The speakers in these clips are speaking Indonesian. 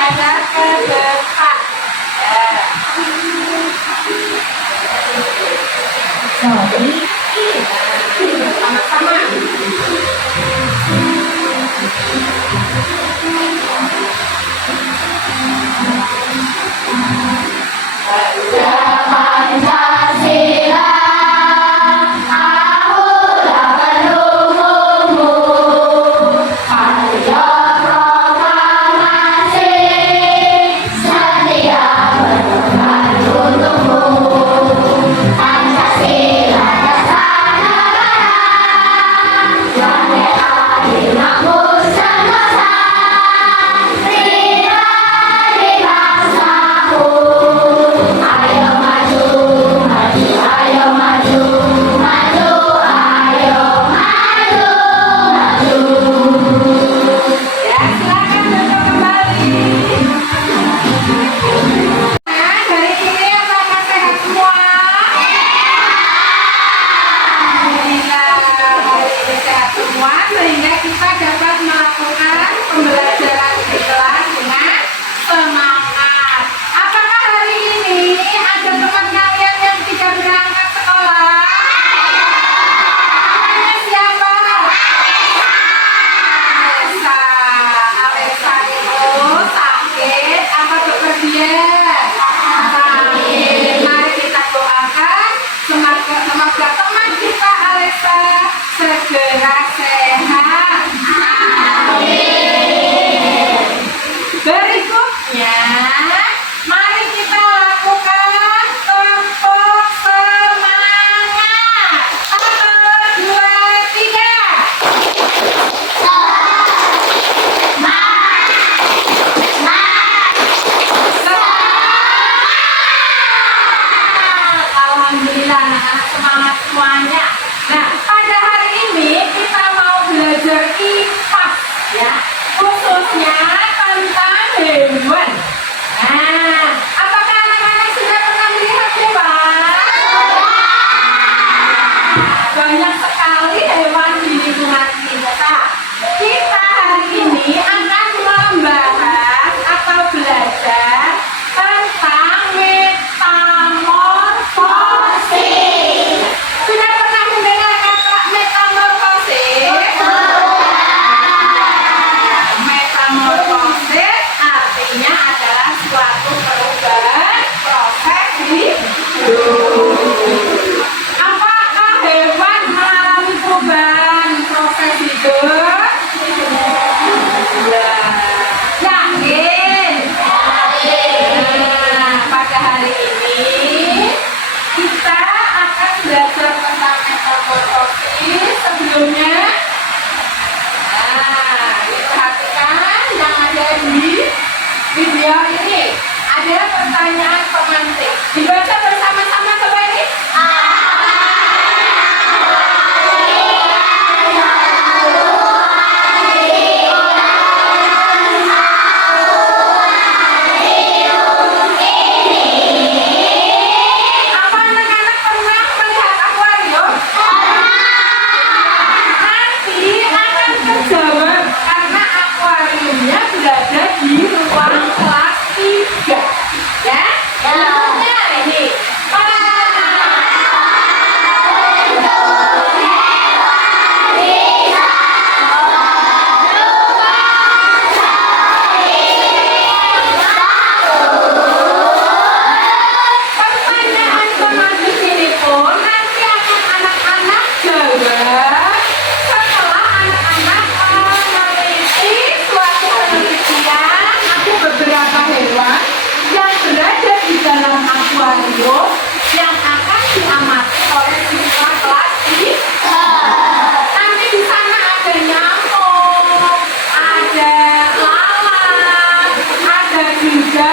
menghadap ke depan. Sorry, sama-sama. Video ini adalah pertanyaan pemantik. Dibaca bersama-sama coba ini. Apa anak-anak pernah melihat akuarium? Nanti akan terjawab karena akuariumnya berada di ruang kelas 3. Ya? Berikutnya ini. Pertanyaan pemantik ini pun nanti akan anak-anak jawab setelah anak-anak meneliti suatu penelitian ada beberapa hewan yang berada di dalam akuarium yang akan diamati oleh siswa kelas 3. Nanti di sana ada nyamuk, ada lalat, ada juga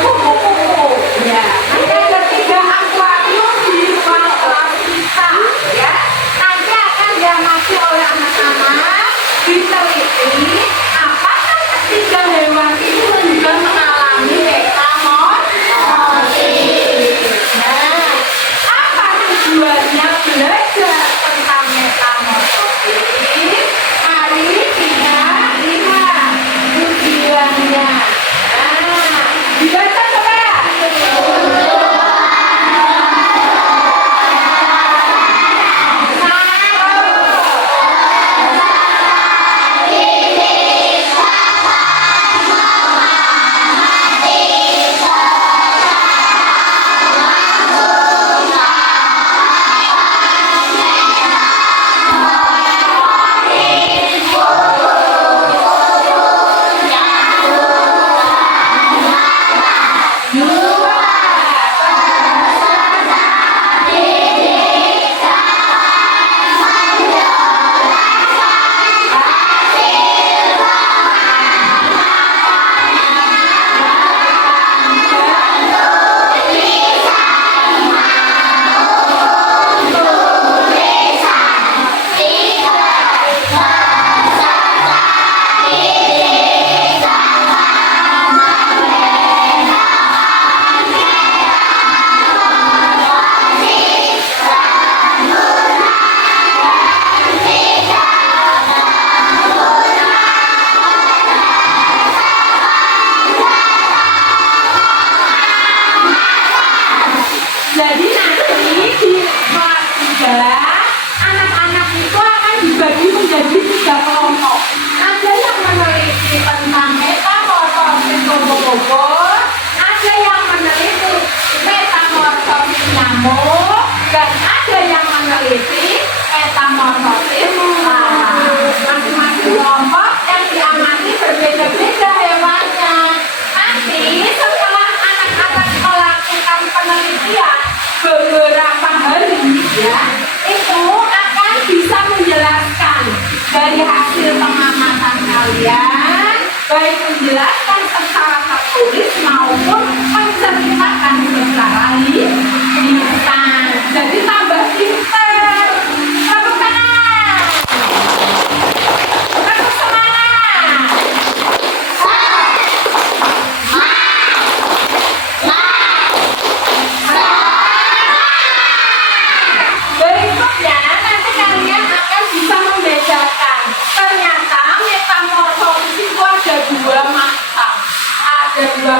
kupu-kupu. Ya, nanti ada 3 akuarium di ruang kelas kita. Ya, nanti akan diamati oleh anak-anak, diteliti apakah ketiga hewan itu juga mengalami metamorfosis.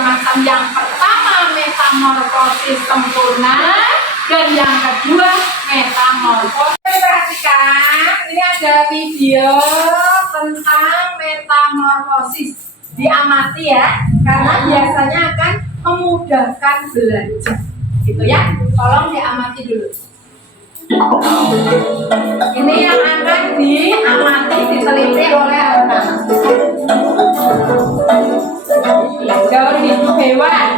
macam. Yang pertama metamorfosis sempurna dan yang kedua metamorfosis. Perhatikan, ini ada video tentang metamorfosis. Diamati ya, karena biasanya akan memudahkan belajar. Gitu ya, tolong diamati dulu. Ini yang akan diamati, diteliti oleh anak-anak. Daun hidup hewan.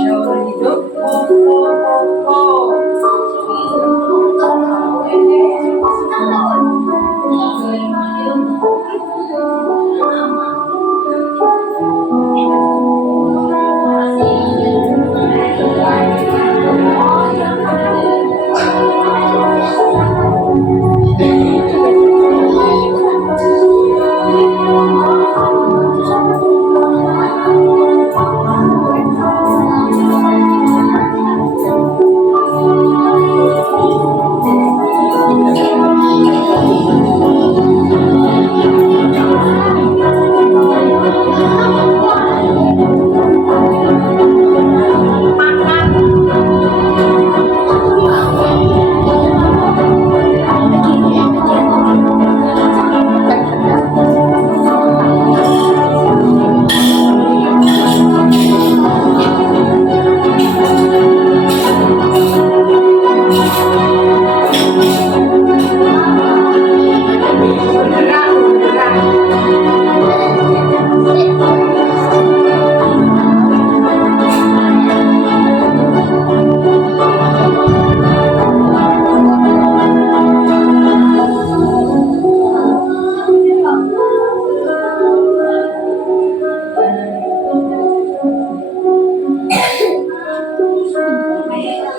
Daun hidup kupu-kupu.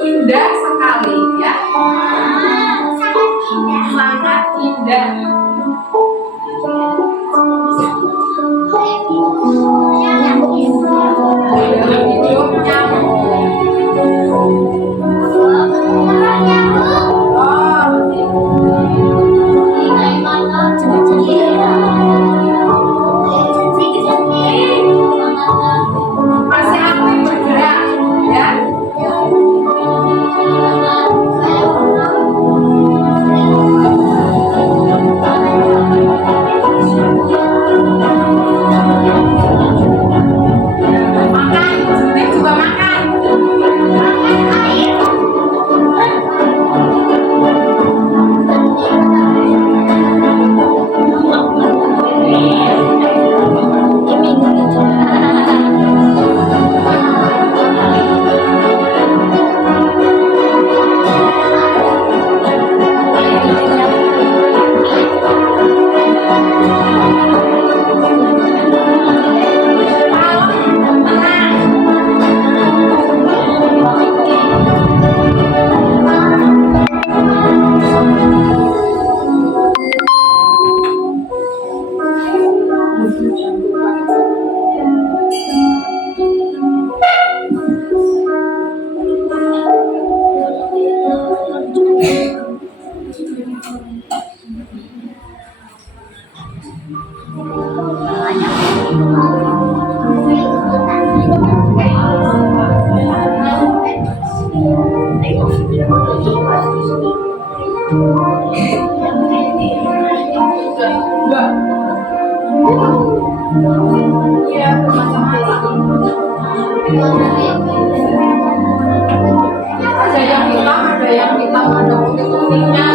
Indah sekali ya, sangat indah. Hidup masih aktif bergerak ya. Makan, Judik juga makan. Makan air. Iya, bermacam-macam. Ada yang hitam, ada putih-putihnya.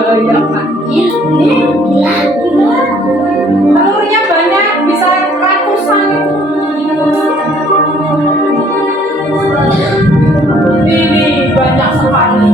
Iya, Pak. Telurnya banyak, bisa ratusan. Ini banyak sekali.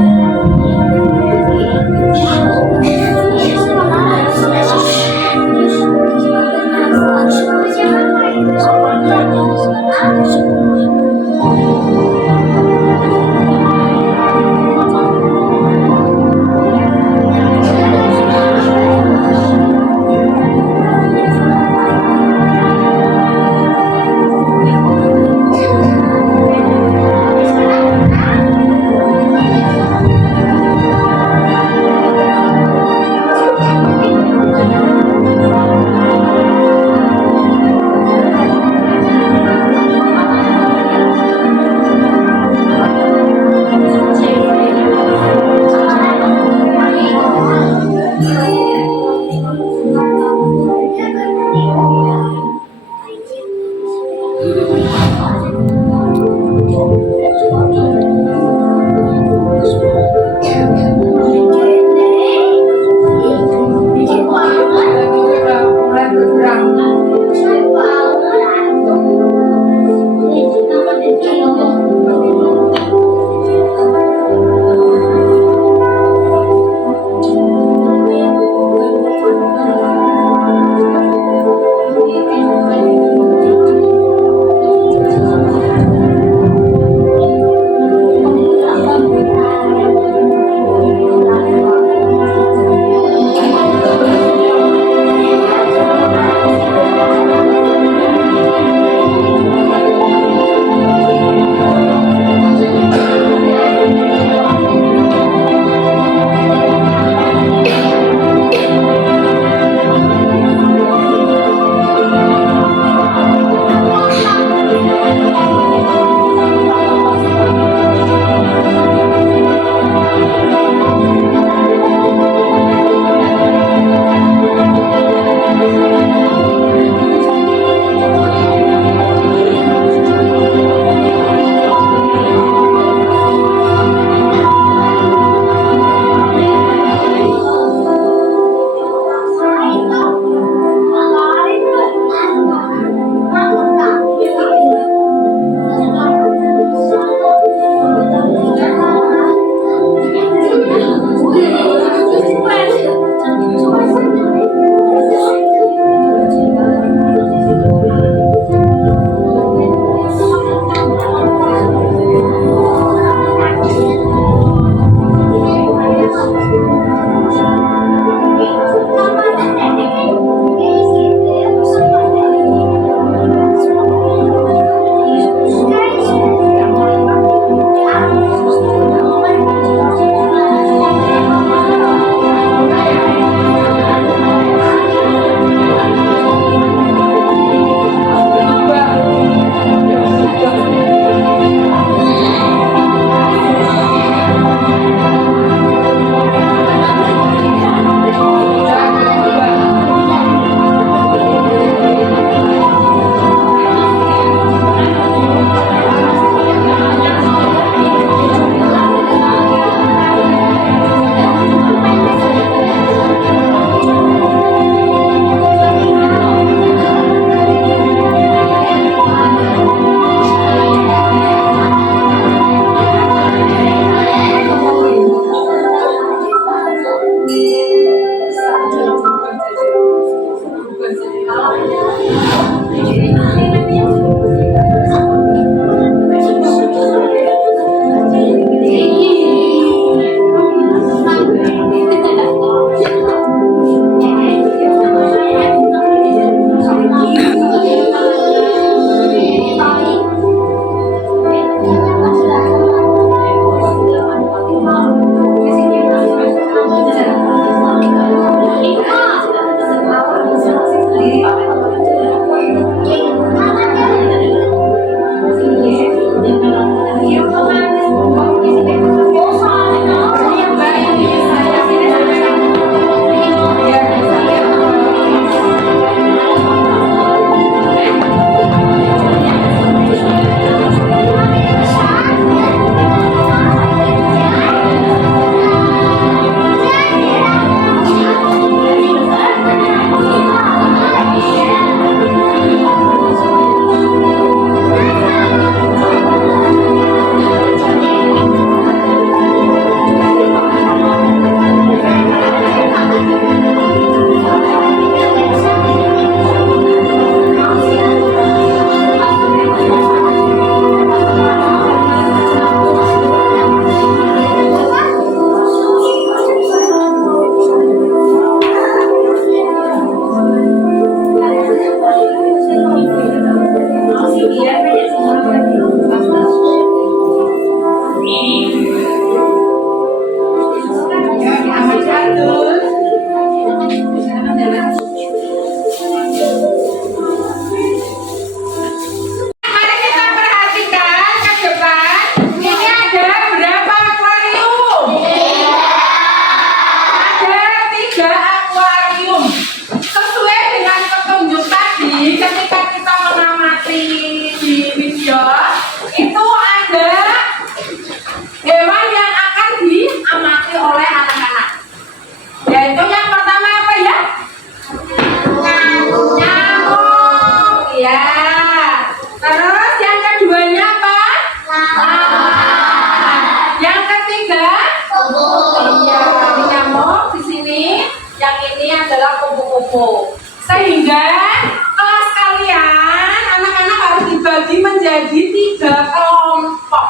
kupu-kupu. Sehingga kelas kalian, anak-anak harus dibagi menjadi 3 kelompok.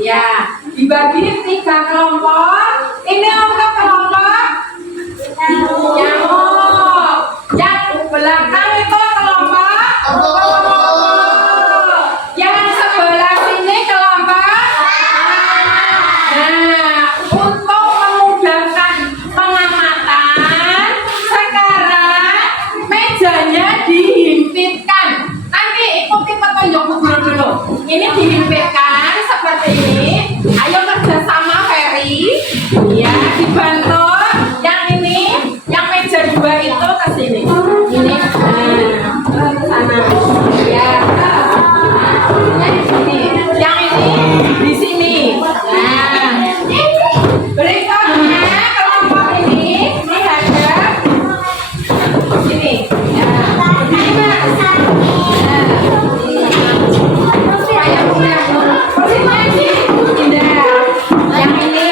Ya, dibagi 3 kelompok. Ini untuk kelompok nyamuk. Yang belakang itu kelompok yang sebelah sini kelompok. Nah, untuk memudahkan pengamatan, sekarang mejanya dihimpitkan. Nanti ikuti petunjuk guru dulu. Ini dihimpitkan seperti ini. Ayo kerjasama Ferry. Ya, dibantu. Yang ini, yang meja 2 itu ke sini. Ini, ke sana. Ya, yang di sini. Yang ini di sini. Nah, berikutnya kelompok ini dihadap sini. Ya, ini supaya mudah. Posisinya indah. Yang ini.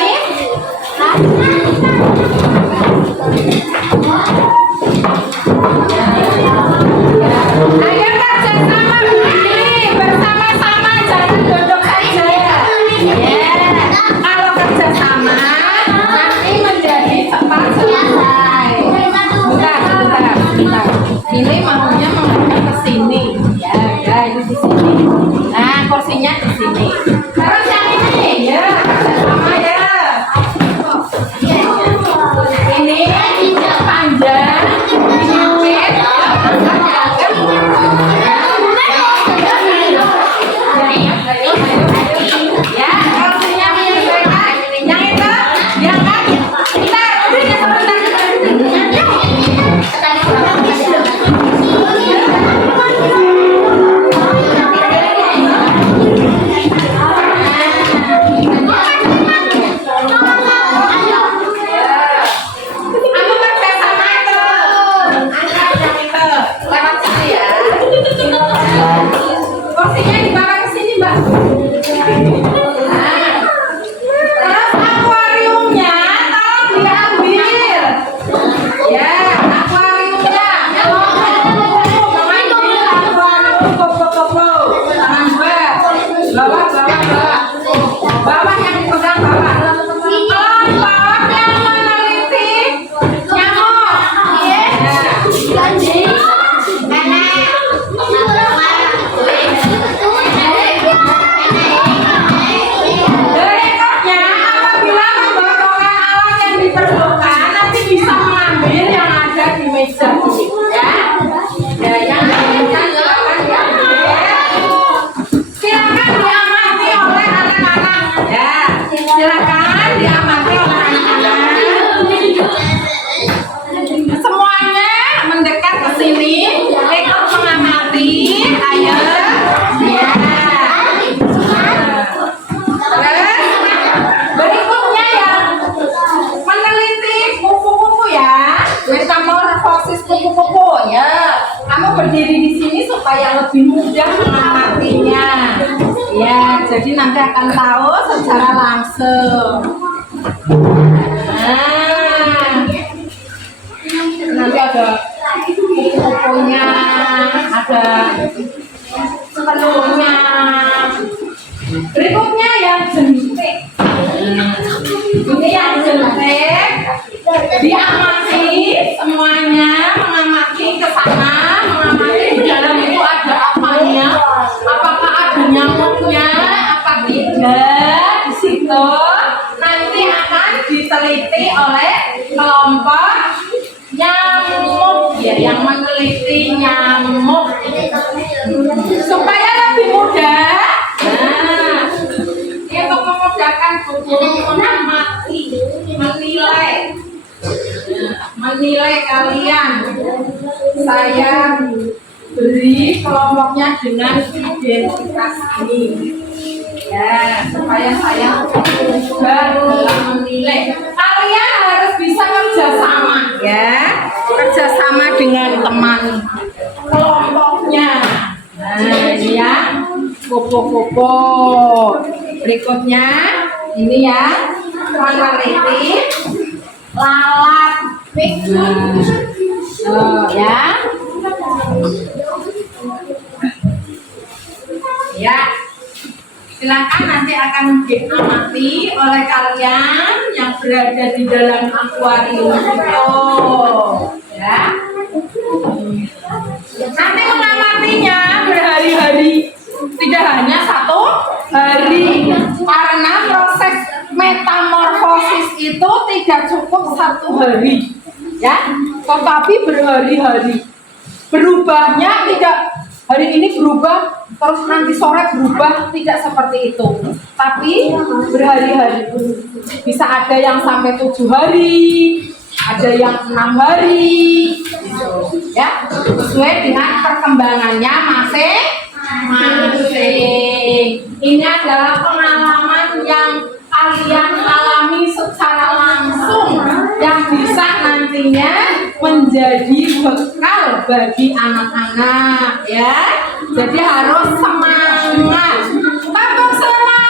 Ayo kerjasama begini, bersama-sama, jangan duduk saja. Kalau kerjasama nanti menjadi cepat selesai. Bentar. Ini maunya menghadap ke sini. Ya, ini di sini. Nah, kursinya di sini. Terus yang ini, ya kerjasama ya. Ini panjang, dihimpit, ya, kursinya menyesuaikan. Yang itu, diangkat. Bentar, Aku kerjasama tuh. Angkat yang itu, lewat sini ya. Kursinya dibawa ke sini, Mbak. Nah, terus akuariumnya tolong diambil. Ya, akuariumnya. Mengambil akuarium kopo-kopo. Tangan Mbak. Bawah. Bawah yang dipegang bawah. Kelompok yang meneliti nyamuk. Berikutnya, apabila membutuhkan alat yang diperlukan, nanti bisa mengambil yang ada di meja ini, ya. Ya, yang di meja silakan diambil. Silakan diamati oleh anak-anak, ya. Silakan diamati oleh anak-anak. Semuanya mendekat ke sini, ikut mengamati. Ayo, ya. Terus berikutnya ya, meneliti kupu-kupu ya, metamorfosis kupu-kupu ya. Kamu berdiri di sini supaya lebih mudah mengamatinya. Ya, jadi nanti akan tahu secara langsung. Nah, nanti ada kupu-kupunya, ada telurnya. Berikutnya yang jentik. Ini yang jentik diamati semuanya, mengamati ke sana, mengamati di dalam itu ada apanya, apakah ada nyamuknya, apa tidak di situ. Nanti akan diteliti oleh kelompok nyamuk ya, yang meneliti nyamuk supaya lebih mudah. Nah, untuk memudahkan guru mengamati, menilai kalian, saya beri kelompoknya dengan identitas ini. Ya, supaya saya mudah dalam menilai. Kalian harus bisa kerjasama ya, kerjasama dengan teman kelompoknya. Nah, ini ya, kupu-kupu. Berikutnya ini ya, meneliti lalat. Ya. Ya. Silakan nanti akan diamati oleh kalian yang berada di dalam akuarium itu. Ya. Nanti mengamatinya berhari-hari, tidak hanya 1 hari, karena proses metamorfosis itu tidak cukup 1 hari, ya, tetapi berhari-hari. Berubahnya tidak hari ini berubah, terus nanti sore berubah, tidak seperti itu, tapi berhari-hari. Bisa ada yang sampai 7 hari, ada yang 6 hari, ya, sesuai dengan perkembangannya masing-masing. Ini adalah pengalaman yang kalian alami secara langsung, yang bisa nantinya menjadi bekal bagi anak-anak, ya. Jadi harus semangat. Tambah semangat.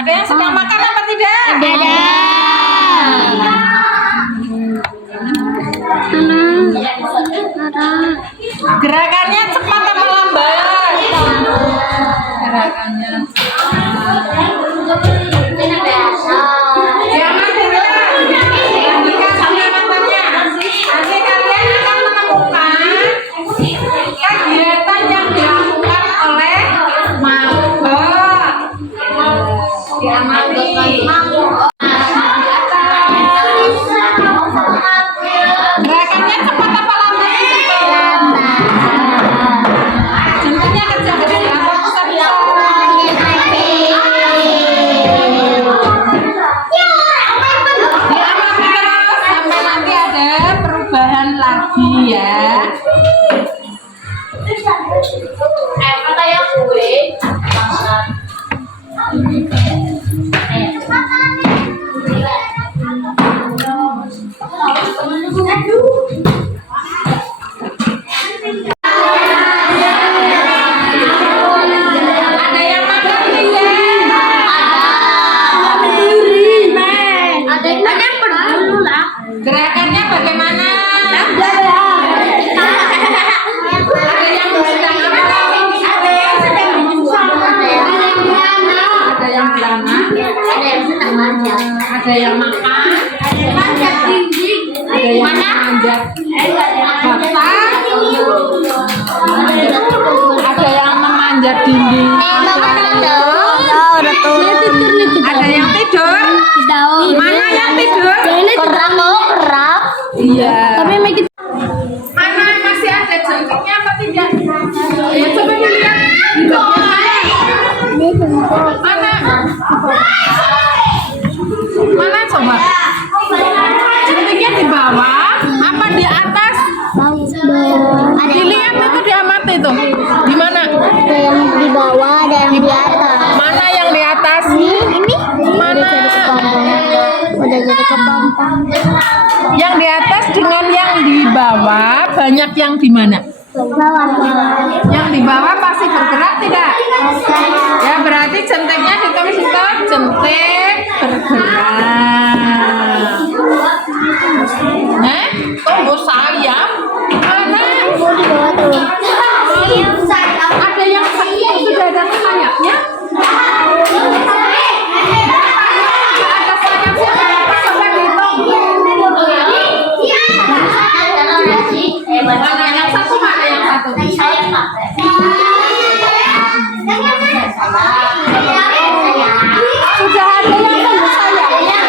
Ada yang sedang makan apa tidak? Ada. Gerakannya cepat apa lambat? Gerakannya. Jangan lanjutkan sampai matanya. Nanti kalian akan menemukan kegiatan yang dilakukan oleh maba. Diamati. Gerakannya cepat apa lambat? Jantungnya kerja-kerja apa besar-besar? Diamati terus sampai nanti ada perubahan lagi, ya. Kata yang gue. Ada yang makan tidak? Ada yang berdulu lah. Gerakannya bagaimana? Ada yang sedang apa? Ada yang sedang ada yang belana, ada yang sedang manja, ada yang makan, ada yang manjat dinding, ada yang manjat bata, ada yang memanjat dinding, ada yang tidur. Mana yang tidur? Kerap. Iya. Tapi Mana masih ada jantungnya apa tidak? Ya coba dilihat. Mana? Mana coba? Jantungnya di bawah apa di atas? Dilihat itu diamati tuh. Di mana? ada yang di bawah, ada yang di atas. Mana yang di atas? Ini Mana? udah jadi kepompong. Yang di atas dengan yang di bawah banyak yang di mana? Yang di bawah pasti bergerak tidak? Ya berarti jentiknya ditulis itu jentik bergerak. Tunggu sayap. Mana? Ada yang sayap sudah ada sayapnya? Ada sayapnya berapa? Coba dihitung. Mana yang satu? Mana yang satu? Sudah ada yang tunggu sayapnya.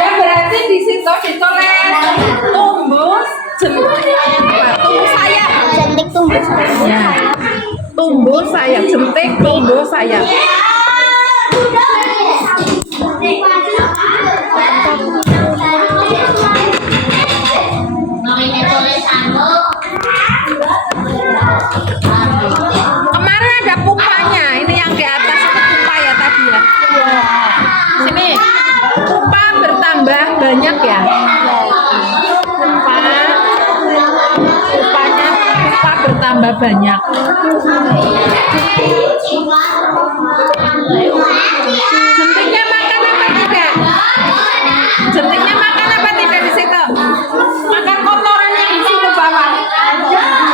Ya berarti di situ ditulis tumbuh tumbuh sayap. Cantik tumbuh. Ya. Tumbuh sayap, jentik tumbuh sayap. banyak ya. Pupa bertambah banyak. Jentiknya makan apa tidak? Jentiknya makan apa tidak di situ? Makan kotorannya di situ bawah.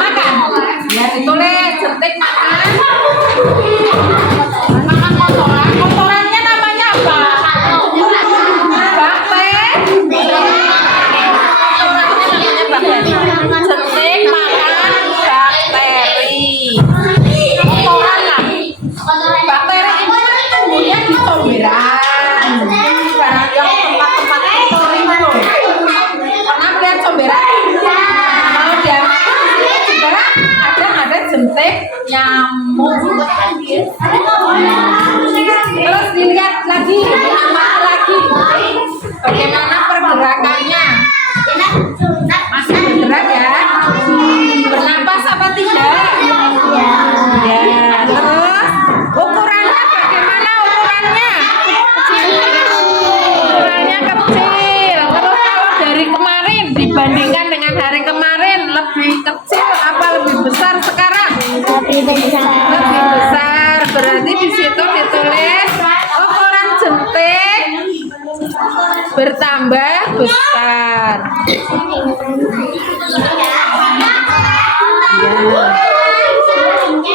Makan. Ya ditulis jentik makan. Makan kotoran. Kotorannya namanya apa? Jentik makan bakteri. Kotoran lah. Bakteri itu kan tumbuhnya di comberan. Sekarang yang tempat-tempat kotor itu. Pernah melihat comberan? Kalau dia juga kadang ada jentik nyamuk. Terus dilihat lagi, diamati lagi. Bagaimana pergerakannya? Masih bergerak ya? Bernapas apa tidak? Ya. Terus ukurannya bagaimana ukurannya? Ukurannya kecil. Terus kalau dari kemarin dibandingkan dengan hari kemarin lebih kecil apa lebih besar sekarang? Lebih besar. Lebih besar. Berarti di situ ditulis ukuran jentik bertambah besar. Ya.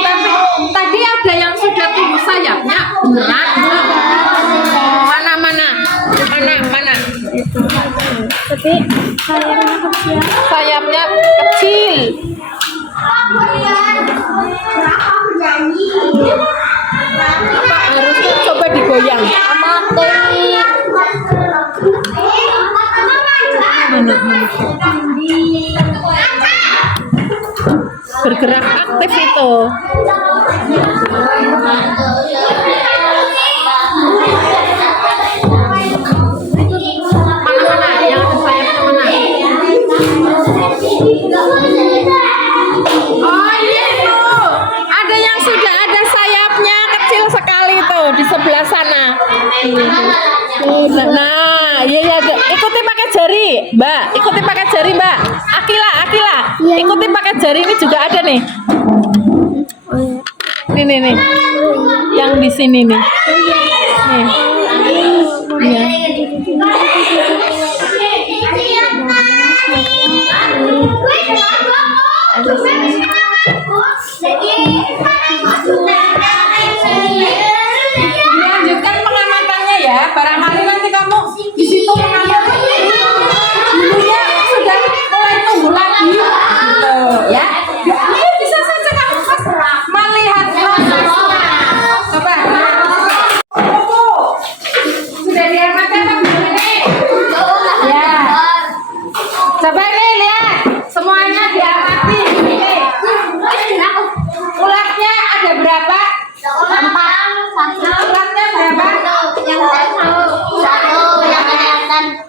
Tapi tadi ada yang sudah tumbuh sayapnya, beneran? Mana? Tapi sayapnya kecil. Sayapnya kecil. Apa harusnya coba digoyang? Mana? Bergerak aktif itu. Mana? Yang ada sayapnya mana? Oh iya itu. Ada yang sudah ada sayapnya kecil sekali tuh di sebelah sana. Nah, iya. Ikuti pakai jari, Mbak. Ikuti pakai jari, Mbak. Akila. Ikuti pakai jari ini juga ada nih. Nih. Yang di sini nih. Nih. Iya. Lanjutkan pengamatannya ya. Barangkali nanti kamu di situ mengamati bulunya sudah mulai tumbuh lagi, gitu ya. Bisa saja kamu melihat coba. Sudah diamati apa belum ini? Ya. Coba nih lihat, semuanya diamati. Ini. Ulatnya ada berapa? 4. Ulatnya berapa?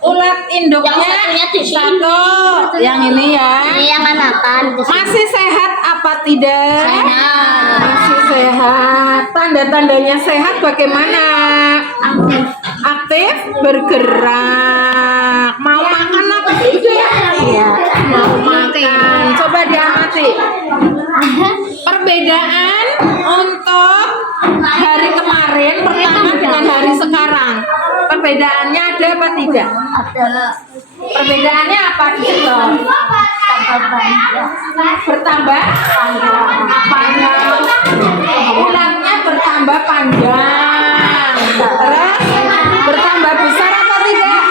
Ulat induknya satu. Yang ini ya. Ini yang anakan. Masih sehat apa tidak? Masih sehat. Tanda-tandanya sehat bagaimana? Aktif, bergerak. Mau makan apa? Iya, mau makan. Coba diamati. Perbedaan untuk hari kemarin pertama dengan hari sekarang. Perbedaannya ada apa tidak? Perbedaannya apa di situ? Bertambah panjang. Ulatnya bertambah panjang. Terus bertambah besar apa tidak?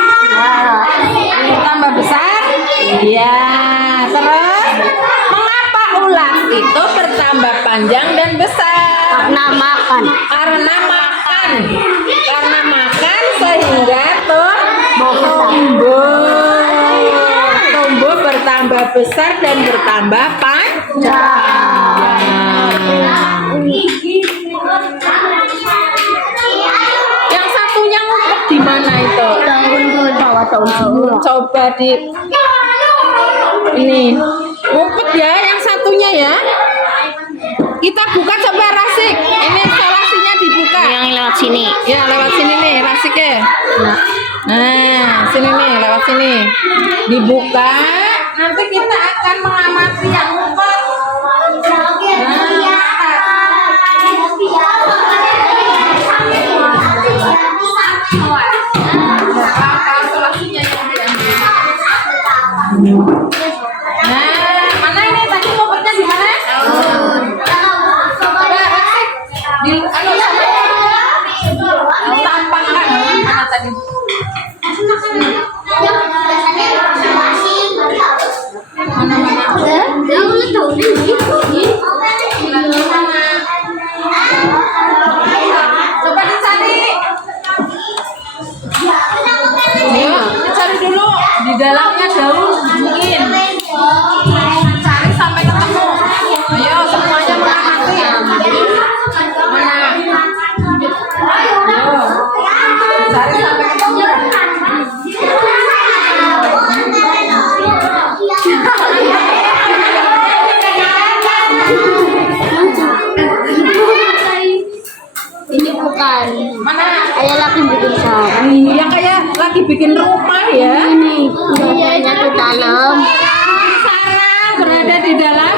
Bertambah besar? Iya. Terus mengapa ulat itu bertambah panjang dan besar? Karena makan. Karena makan sehingga tumbuh bertambah besar dan bertambah panjang. Yang satunya ngumpet di mana itu? Coba di ini ngumpet ya, yang satunya ya. Kita buka coba Rasik. Ini instalasinya dibuka. Yang lewat sini. Ya lewat sini nih Rasiknya. Nah sini nih lewat sini. Dibuka. Nanti kita akan mengamati yang ngumpet. Nah, mana ini tadi ngumpetnya di mana? Coba Rasik. Di tampakkan mana tadi? Coba dicari. Ayo, dicari dulu. Di dalamnya daun mungkin. Cari sampai ketemu. Ayo, semuanya mengamati. Mana? Ayo. Cari sampai ketemu. Ini bukan. Mana? Kayak lagi bikin sarang. Yang kayak lagi bikin rumah ya. Ini biasanya di dalam Sarang berada di dalam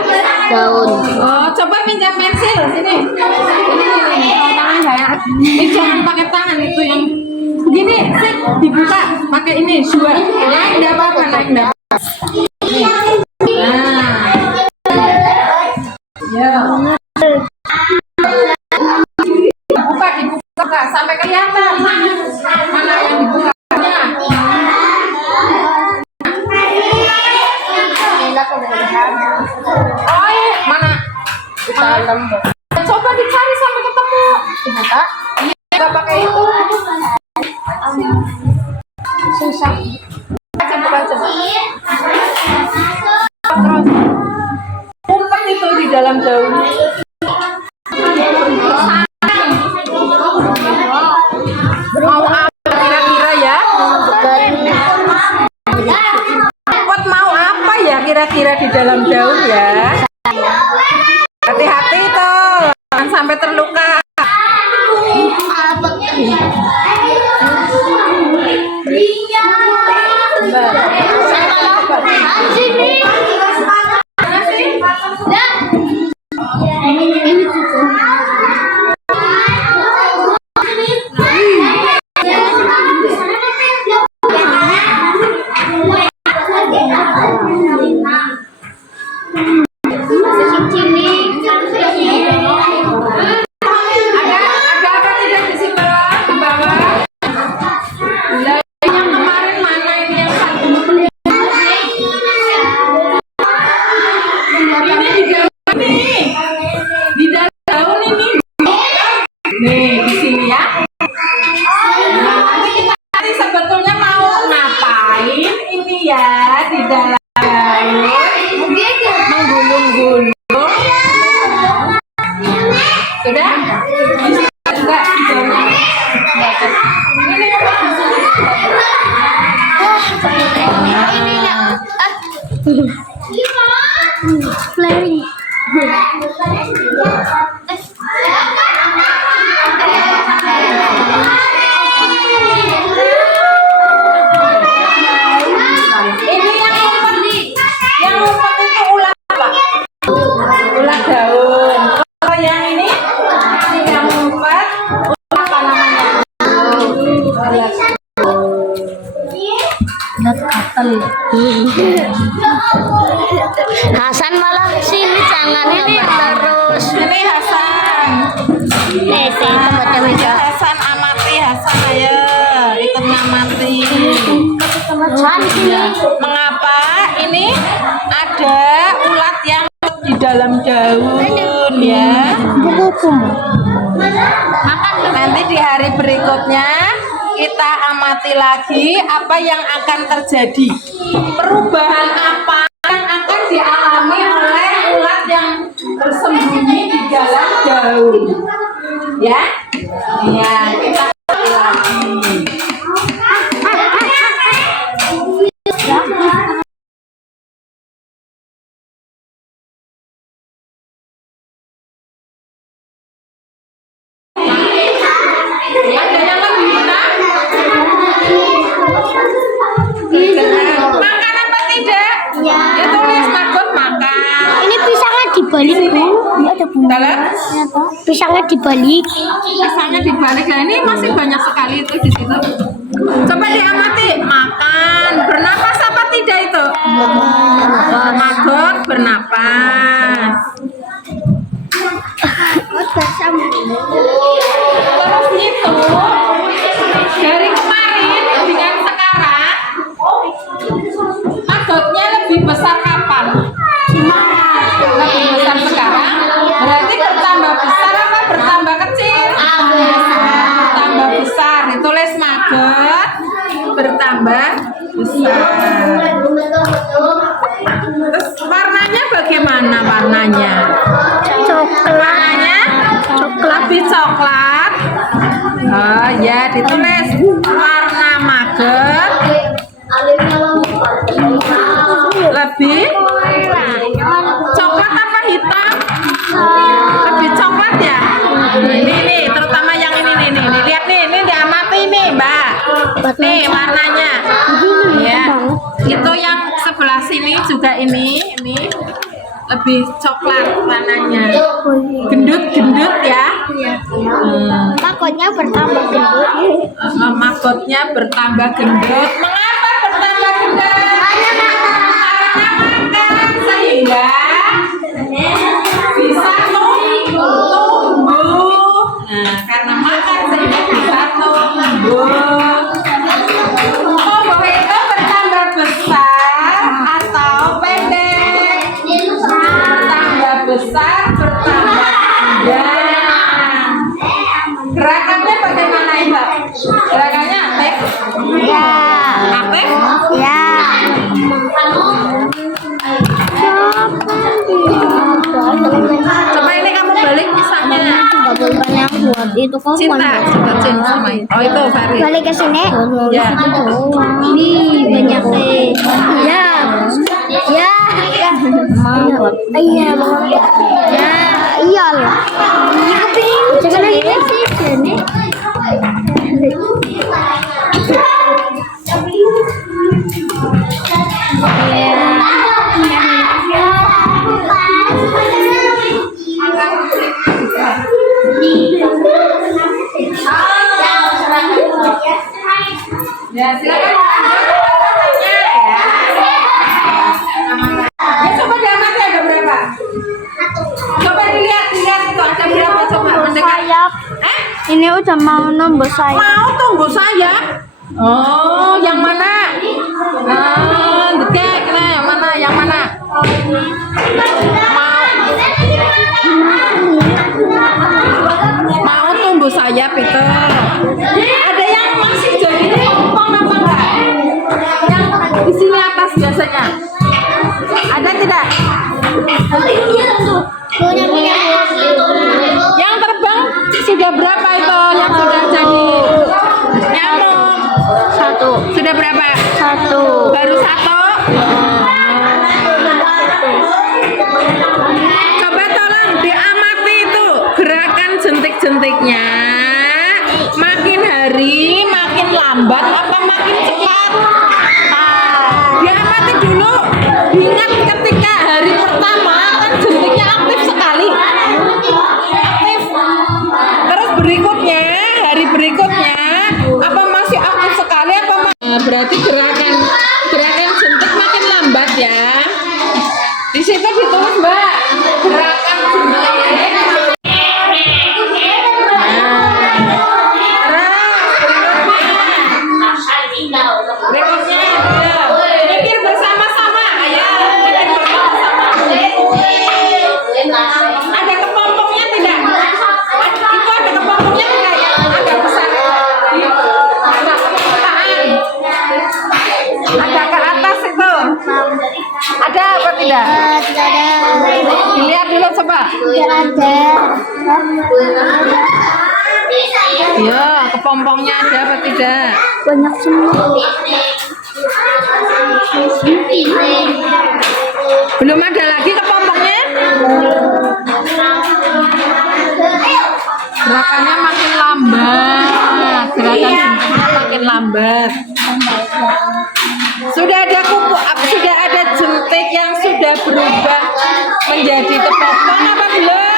daun. Oh, coba pinjam pensil sini. Ini tangan saya. Ini jangan pakai tangan itu yang gini, sih dibuka pakai ini dua. Naik enggak apa-apa, naik enggak apa-apa. Nah. Ya. Dibuka sampai kelihatan. Mana yang dibukanya? Oh, iya. Mana? Dalam. Coba dicari sampai ketemu. Dibuka. Nggak pakai itu. Susah. Baca. Terus. Umpet itu di dalam daun. Mau apa kira-kira ya? Umpet mau apa ya kira-kira di dalam daun ya? Hati-hati tuh, jangan sampai terluka. Ada apa tidak di sebelah di bawah? Lah, yang kemarin mana ini yang satu? Ini di daun ini. Di daun ini. Nih, di sini ya. Nah, nanti kita cari sebetulnya mau ngapain ini ya di dalam daun. Menggulung-gulung. Sudah? Sudah di daunnya. Ini Flaring. ini yang ngumpet nih. Yang ngumpet itu ulat apa? Ulat daun. Kalau yang ini yang ngumpet ulat apa namanya? Ulat. Ulat katel. Hasan malah sini jangan ini terus. Ini Hasan. Teman-teman. Hasan amati Hasan ayo ikut ngamati. Mengapa ini ada ulat yang di dalam daun ya? Nanti di hari berikutnya kita amati lagi apa yang akan terjadi. Perubahan apa yang akan dialami oleh ulat yang bersembunyi di dalam daun. Ya? Iya, kita amati lagi. Ada yang lebih mudah? Pisangnya dibalik. Pisangnya dibalik. Nah, ini masih banyak sekali itu di situ. Coba diamati, makan, bernapas apa tidak itu? Maggot, bernapas. Terus itu dari kemarin dengan sekarang maggotnya lebih besar kapan? Lebih besar sekarang berarti bertambah besar apa bertambah kecil? Bertambah besar. Ditulis maggot bertambah besar. Terus warnanya bagaimana warnanya? Warnanya lebih coklat. Oh ya, ditulis warna maggot lebih coklat apa hitam? Lebih coklat ya. Ini terutama yang ini nih. Lihat nih, ini diamati nih, Mbak. Nih warnanya. Ya. Itu yang sebelah sini juga ini lebih coklat warnanya. Gendut ya. Maggotnya bertambah gendut. Maggotnya bertambah gendut. Mengapa bertambah gendut? Karena makan sehingga bisa tumbuh. Nah, karena makan sehingga bisa tumbuh. Tumbuh itu bertambah besar atau pendek? Bertambah besar, bertambah panjang. Gerakannya bagaimana Mbak? Gerakannya aktif? Ya. Aktif? Ya. Coba ini kamu balik pisangnya. Yang buat itu kok. Cinta sama itu. Oh itu Fari. Balik ke sini. Ya. Ini banyak deh. Ya. Ya. Mangkot. Iya, mangkot. Ya, iyalah. Iya, kepingin. Jangan lagi sih, Jane. Ya, silakan. Ya, coba diamati ada berapa? Coba dilihat itu ada berapa coba mendekat. Ini udah mau nembus saya. Mau tumbuh sayap? Oh, yang mana? Dekat, yang mana? Yang mana? Mau tumbuh sayap itu. Ada yang masih jadi pompong apa enggak? Yang di sini atas biasanya. Ada tidak? Yang terbang sudah berapa itu? Yang sudah jadi nyamuk? Satu. Sudah berapa? Satu. Baru satu? Coba tolong diamati itu gerakan jentik-jentiknya. Makin hari makin lambat apa makin cepat? Diamati dulu. Ingat ketika hari pertama kan jentiknya aktif sekali. Aktif. Terus berikutnya, hari berikutnya apa masih aktif sekali apa berarti gerakan jentik makin lambat ya. Di situ ditulis Mbak, gerakan jentik. Berikutnya, mikir bersama-sama, ayo, mikir bersama-sama. Ada kepompongnya tidak? Itu ada kepompongnya tidak ya? Agak besar. Ada permukaan. Ada ke atas itu. Ada apa tidak? Tidak ada. Dilihat dulu coba. Tidak ada. Ya, kepompongnya ada apa tidak? Banyak semua. Belum ada lagi kepompongnya? Gerakannya makin lambat. Gerakan jentiknya makin lambat. Sudah ada sudah ada jentik yang sudah berubah menjadi kepompong apa belum?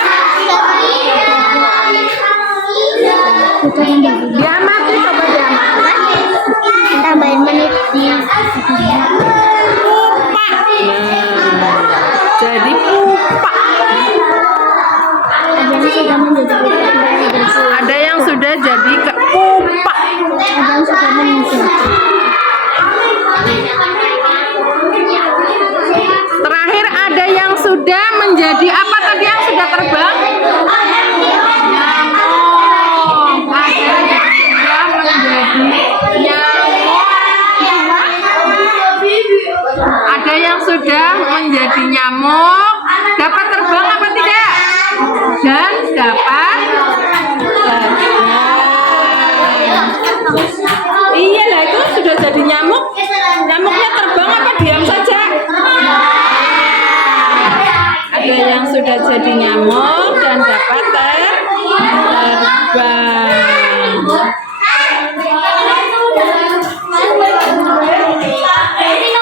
Diamati, coba diamati. Tambahin menitnya. Pupa. Nah, jadi pupa. Ada yang sudah jadi pupa. Terakhir ada yang sudah menjadi apa tadi yang sudah terbang? Nyamuk. Ada yang sudah menjadi nyamuk. Dapat terbang apa tidak? Dan dapat terbang. Iya lah, itu sudah jadi nyamuk. Nyamuknya terbang apa diam saja? Ada yang sudah jadi nyamuk dan dapat terbang.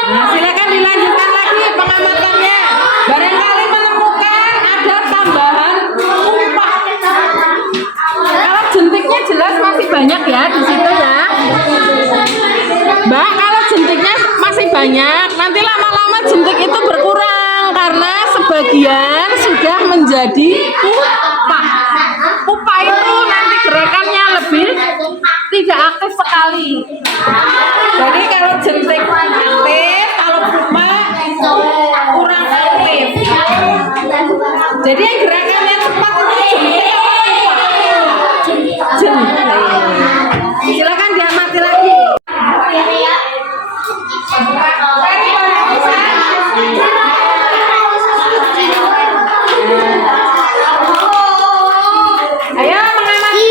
Nah, silakan dilanjutkan lagi pengamatannya. Barangkali menemukan ada tambahan pupa. Kalau jentiknya jelas masih banyak ya di situ ya. Mbak, kalau jentiknya masih banyak, nanti lama-lama jentik itu berkurang karena sebagian sudah menjadi pupa. Pupa itu nanti gerakannya lebih tidak aktif sekali. Jadi kalau jentik aktif, kalau pupa kurang aktif. Jadi yang gerakannya cepat itu jentik apa pupa? Jentik. Silakan diamati lagi. Ayo mengamati.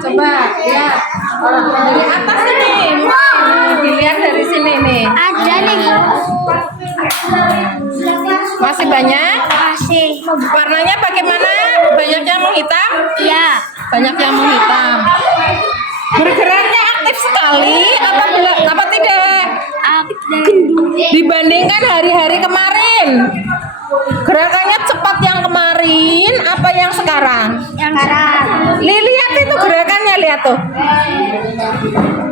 Coba lihat dari atas ini, dilihat dari sini nih. Ada nih. Masih banyak? Masih. Warnanya bagaimana? Banyak yang menghitam? Ya. Banyak yang menghitam. Bergeraknya aktif sekali apa tidak? Dibandingkan hari-hari kemarin. Gerakannya cepat yang kemarin apa yang sekarang? Yang sekarang. Lihat itu gerakannya, lihat tuh.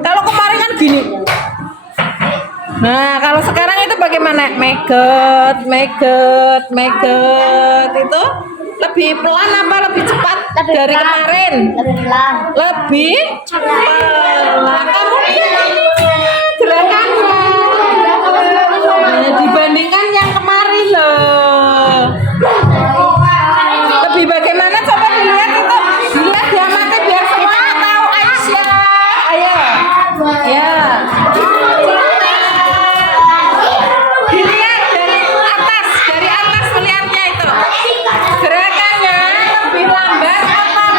Kalau kemarin kan gini. Nah, kalau sekarang itu bagaimana? Meget itu lebih pelan apa lebih cepat dari pelan. kemarin? Lebih pelan. Lebih cepat. Nah, kamu lihat gerakannya. Nah, dibandingkan yang kemarin loh. Lebih bagaimana? Coba dilihat itu. Dilihat diamati biar semuanya tahu. Aisyah, ayo. Ya. Dilihat dari atas melihatnya itu. Gerakannya lebih lambat atau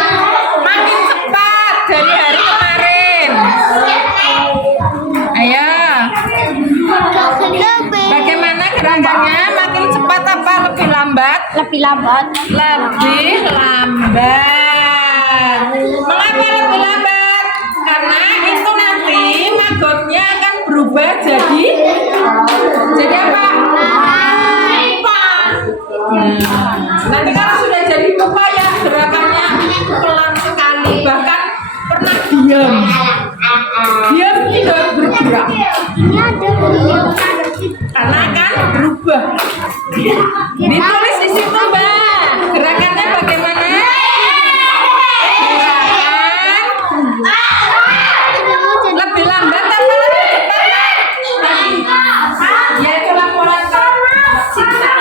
makin cepat dari hari kemarin? Ayo. Bagaimana gerakannya? Makin cepat apa lebih lambat? Lebih lambat. Lebih lambat. Mengapa lebih lambat? Karena itu nanti magotnya akan berubah jadi apa? Pupa. Nanti kalau sudah jadi pupa ya gerakannya pelan sekali, bahkan pernah diam tidak bergerak. Ini ada Karena akan berubah. Ditulis di situ, Mbak. Gerakannya bagaimana? Gerakan lebih lambat atau lebih cepat? Yaitu laporan Citra.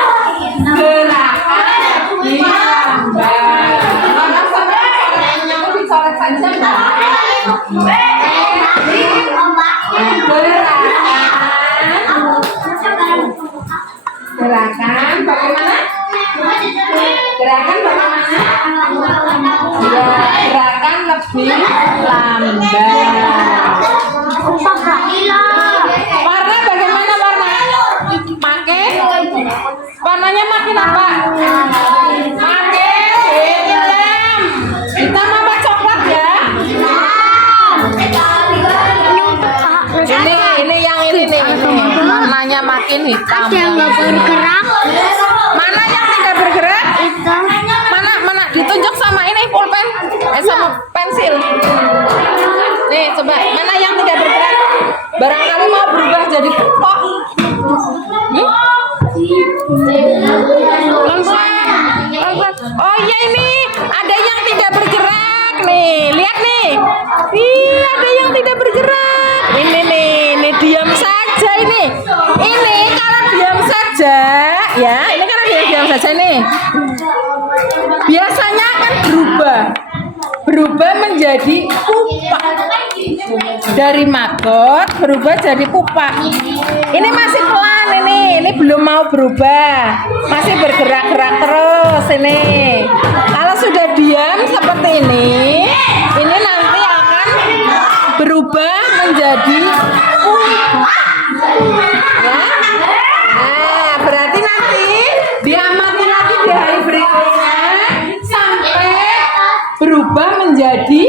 Gerakan lebih lambat. Kalau sampai caranya dicoret saja, Mbak. Gerakan bagaimana? Gerakan bagaimana? Ya, gerakan lebih lambat. Warna bagaimana warna? Makin? Warnanya makin apa? Makin hitam. Hitam apa coklat ya? Ini yang ini nih. Warnanya makin hitam. Ada yang nggak bergerak. Mana yang tidak bergerak? Itu. Mana ditunjuk sama ini pulpen sama pensil. Nih coba mana yang tidak bergerak? Barangkali mau berubah jadi pupok. Pelan-pelan. Oh iya ini ada yang tidak bergerak nih. Lihat nih. Ih ada yang tidak bergerak. Ini nih, ini diam saja ini. Ini kalau diam saja ya. Ini karena dia diam saja nih. Biasanya akan berubah menjadi pupa. Dari maggot berubah jadi pupa. Ini masih pelan ini belum mau berubah, masih bergerak-gerak terus ini. Kalau sudah diam seperti ini nanti akan berubah menjadi pupa. Ya? Nah, berarti nanti diamati lagi di hari berikutnya sampai berubah menjadi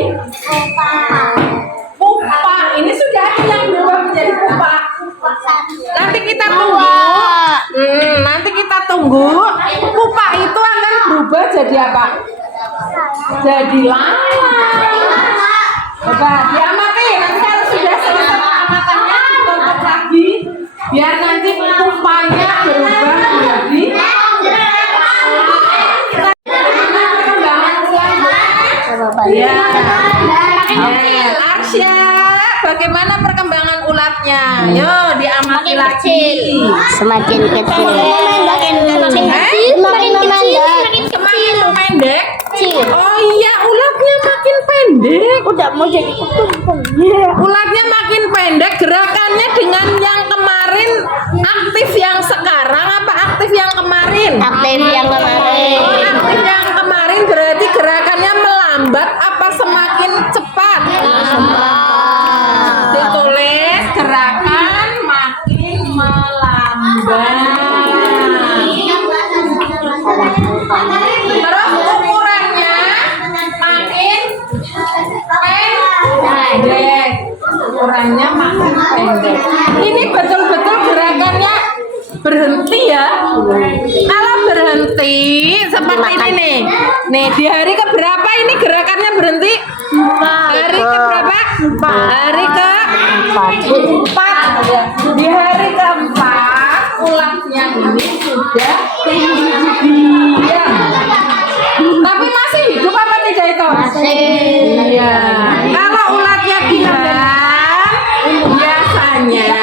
pupa. Ini sudah ada yang berubah menjadi pupa. Nanti kita tunggu. Nanti kita tunggu. Pupa itu akan berubah jadi apa? Jadi lalat. Coba diamati. Nanti kalau sudah selesai pengamatannya ditutup lagi. Biar nanti pupanya berubah menjadi ya. Arsya, bagaimana perkembangan ulatnya? Yo, diamati lagi. Semakin kecil. Semakin pendek. Oh iya, ulatnya makin pendek. Udah mau jadi ketumpung. Ulatnya makin pendek. Gerakannya dengan yang kemarin aktif yang sekarang apa aktif yang kemarin? Aktif yang kemarin. Oh, aktif yang kemarin berarti gerakannya melambat apa semakin cepat? Ditulis gerakan makin melambat. Terus ukurannya makin pendek. Ukurannya makin pendek. Ini betul-betul gerakannya berhenti ya. Kalau berhenti seperti ini nih. Nih di hari keberapa ini gerakannya berhenti? Hari keberapa? Hari keempat. Di hari keempat ulatnya ini sudah diam. Tapi masih hidup apa tidak itu? Iya. Kalau ulatnya diam, biasanya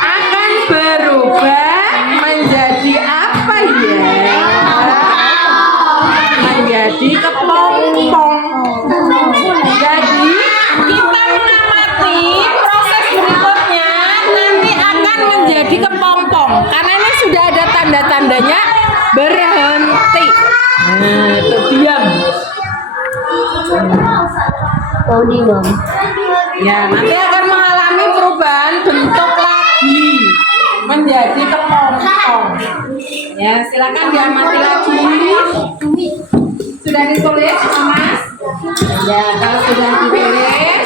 akan berubah menjadi apa ya? Menjadi kepompong. Jadi kita mengamati proses berikutnya nanti akan menjadi kepompong karena ini sudah ada tanda-tandanya berhenti. Nah, itu diam. Oh diam. Ya, nanti akan mengalami perubahan bentuk lagi menjadi kepompong. Ya, silakan diamati lagi. Sudah ditulis, Mas? Ya, kalau sudah ditulis,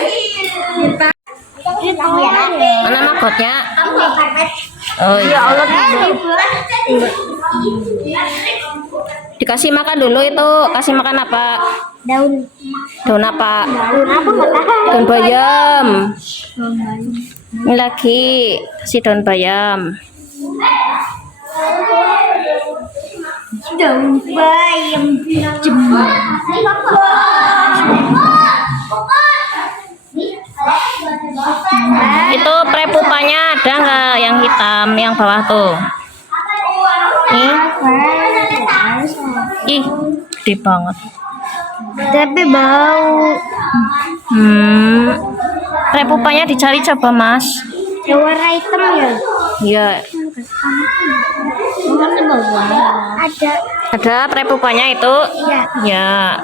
kita Mana magotnya? Oh iya. Dikasih makan dulu itu. Kasih makan apa? Daun. Daun apa? Daun apa nggak tahu. Daun bayam. Ini lagi kasih daun bayam. Daun bayam. Itu prepupanya ada nggak yang hitam yang bawah tuh? Nih. Ih, gede banget. Tapi bau. Prepupanya dicari coba Mas. Yang warna hitam ya. Iya. Ada. Ada prepupanya itu. Iya. Ya.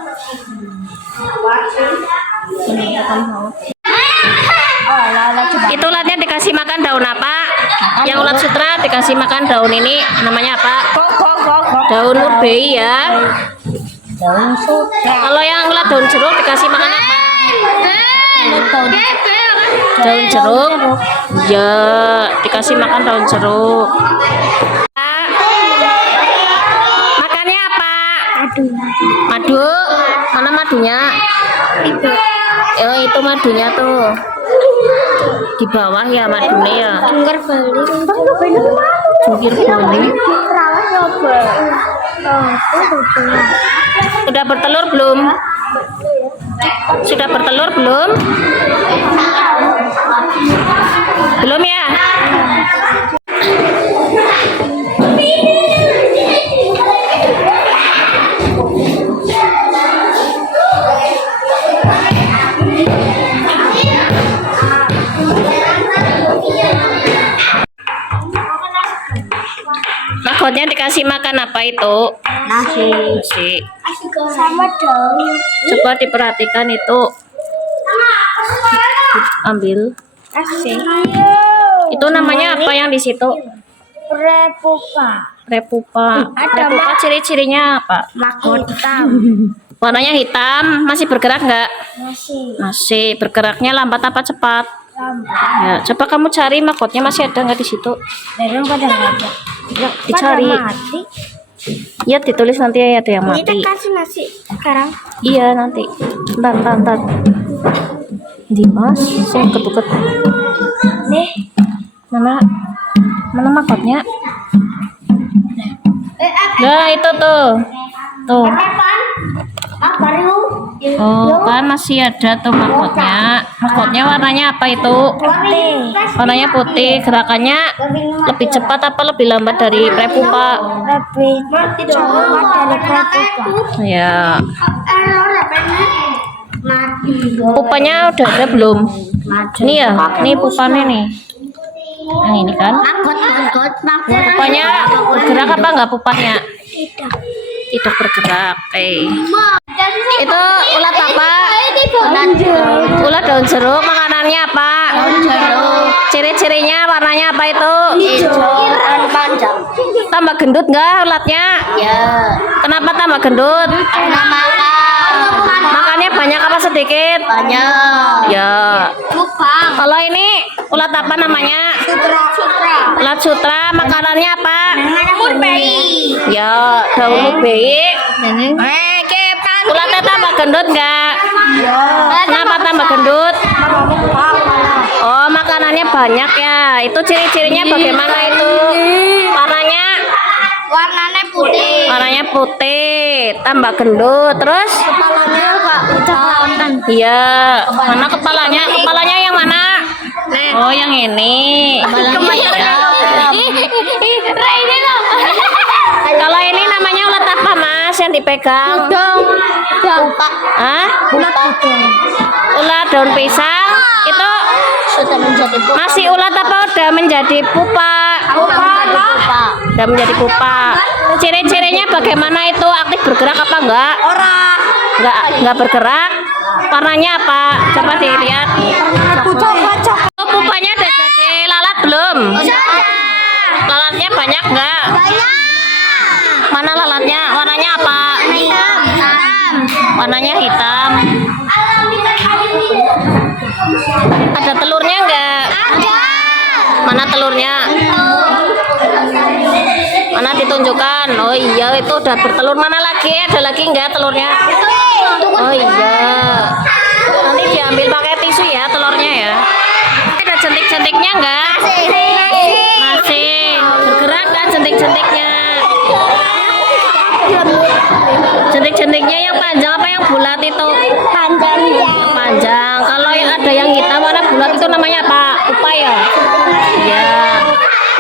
Itu ulatnya dikasih makan daun apa? Yang ulat sutra dikasih makan daun ini namanya apa? Daun murbei ya. Kalau yang ulat daun jeruk dikasih makan apa? Daun jeruk. Ya, dikasih makan daun jeruk. Makannya apa? Madu. Mana madunya? Oh, itu madunya tuh. Di bawah ya madunya ya. Jungkir balik. Jungkir balik. Sudah bertelur belum? Sudah bertelur belum? Belum ya? Mahkotnya dikasih makan apa itu? Nasi. Nasi. Sama daun. Coba diperhatikan itu. Ambil. Nasi. Itu namanya apa yang di situ? Repupa. Repupa. Repupa ciri-cirinya apa? Mahkota. Warnanya hitam. Masih bergerak nggak? Nasi. Masih. Bergeraknya lambat apa cepat? Lambat. Ya, coba kamu cari mahkotnya masih ada nggak di situ? Belum pada nggak ada. Ya, dicari. Pada mati. Ya, ditulis nanti ya ada yang Ini mati. kasih nasi sekarang. Iya nanti. Ntar. Dimas, saya ketuket. Nih. Mana mahkotnya? Nah itu tuh. Apa lu? Oh kan masih ada tuh mahkotnya. Mahkotnya warnanya apa itu? Putih. Warnanya putih. Gerakannya lebih cepat apa lebih lambat dari prepupa? Lebih cepat dari repupa. Ya. Pupanya udah ada belum? Ini ya, ini pupanya nih. Yang ini kan? Pupanya bergerak apa enggak pupanya? Tidak bergerak. Itu ulat apa? Ulat daun jeruk. Makanannya apa? Ciri-cirinya warnanya apa itu? Hijau dan panjang. Tambah gendut nggak ulatnya? Ya. Kenapa tambah gendut? Karena makan. Makannya banyak apa sedikit? Banyak. Ya. Lupa. Kalau ini ulat apa namanya? Sutra. Ulat sutra. Makanannya apa? Murbei. Ya, daun murbei. Kepan. Ulatnya tambah gendut nggak? Kenapa tambah gendut? Oh, makanannya banyak ya. Itu ciri-cirinya bagaimana itu? Warnanya putih. Warnanya putih, tambah gendut. Terus? Kepalanya kak kecoklatan. Iya. Mana kepalanya? Kepalanya yang mana? Oh, yang ini. Kalau ini namanya ulat apa, Mas? Yang dipegang? Hah? Ulat daun pisang. Itu Sudah menjadi pupa. masih ulat apa udah menjadi pupa? Udah menjadi pupa. Ciri-cirinya bagaimana itu? Aktif bergerak apa enggak? Enggak bergerak. Warnanya apa? Coba dilihat. Oh, pupanya udah jadi lalat belum? Lalatnya banyak enggak? Mana lalatnya? Warnanya apa? Warnanya hitam. Ada telurnya enggak? Mana telurnya? Mana ditunjukkan? Oh iya, itu udah bertelur. Mana lagi? Ada lagi enggak telurnya? Oh iya. Nanti diambil pakai tisu ya telurnya ya. Ada jentik-jentiknya enggak? Masih. Bergerak enggak jentik-jentiknya? Jentik-jentiknya yang panjang apa yang bulat itu? Panjang. Kalau yang ada yang hitam warna bulat itu namanya apa? Pupa ya? Ya.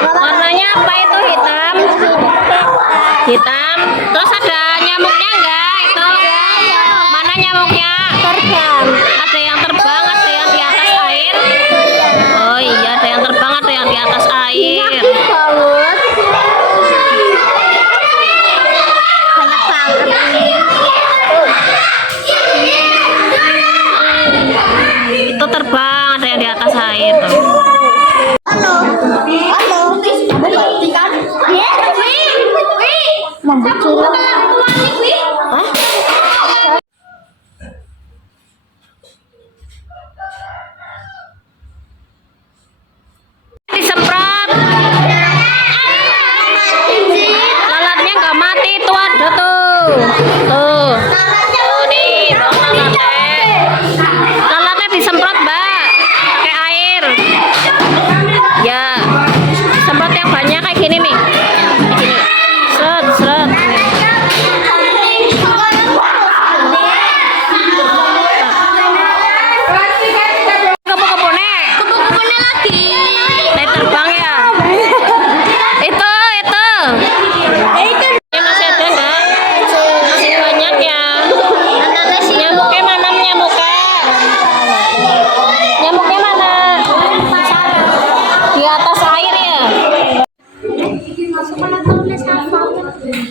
Warnanya apa itu hitam? Hitam. Terus ada nyamuknya enggak itu? Mana nyamuknya? Ada yang terbang, ada yang di atas air. Oh iya, ada yang terbang, ada yang di atas air.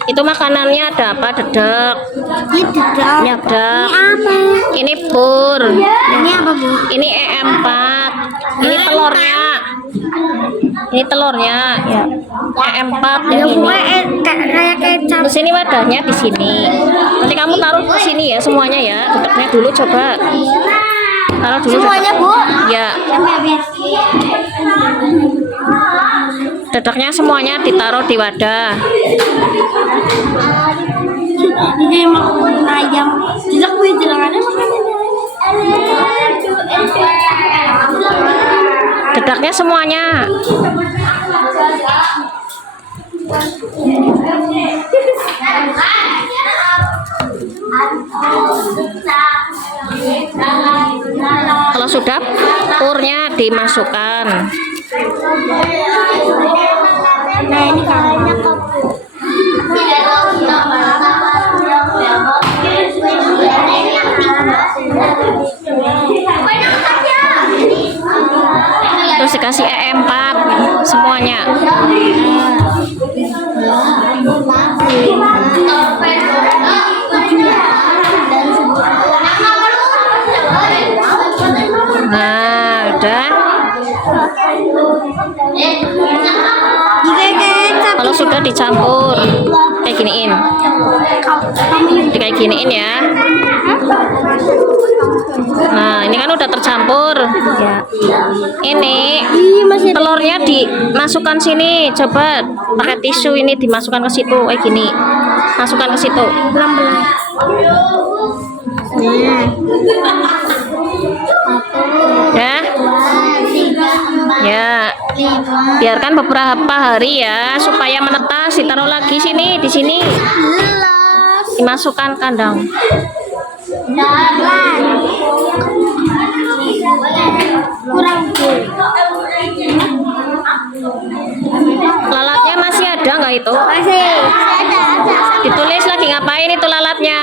Itu makanannya ada apa? Dedek. Ini dedek. Nyedek. Apa? Ini pur. Ini apa, Bu? Ini E4. Ini telurnya. Ini telurnya. Ya. E4 yang ini. Kayak kecap. Terus ini wadahnya di sini. Nanti kamu taruh di sini ya semuanya ya. Dedeknya dulu coba. Taruh dulu. Semuanya, Bu? Ya. Sampai habis. Dedeknya semuanya ditaruh di wadah. Ini makan ayam. Tidak punya jelangannya makanannya. Dedeknya semuanya. Kalau sudah purnya dimasukkan. Nah, ini kamarnya kok. Terus dikasih E4 semuanya. Nah, udah. Kalau sudah dicampur, kayak giniin. Kayak giniin ya. Nah, ini kan udah tercampur. Ya. Ini telurnya dimasukkan sini. Coba pakai tisu ini dimasukkan ke situ. Kayak gini. Masukkan ke situ. Belang-belang. Ya. Ya. Biarkan beberapa hari ya supaya menetas. Ditaruh lagi sini, di sini. Dimasukkan kandang. Lalatnya masih ada nggak itu? Masih ada. Ditulis lagi ngapain itu lalatnya?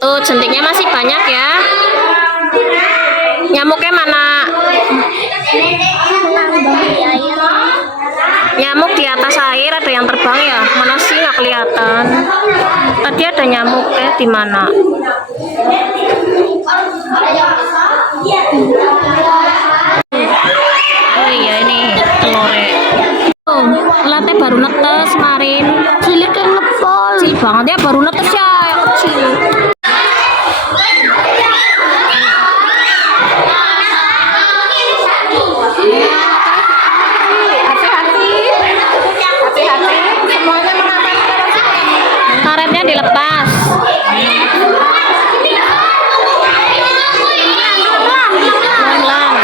Tuh jentiknya masih banyak ya. Nyamuknya mana? Nyamuk di atas air ada yang terbang ya? Mana sih nggak kelihatan? Tadi ada nyamuknya di mana? Oh iya ini telurnya. Oh, lalatnya baru netes kemarin. Cilik yang ngepol. Kecil banget ya, baru netes ya yang kecil. Hati-hati, semuanya mengaman. Karetnya dilepas. Pelan-pelan.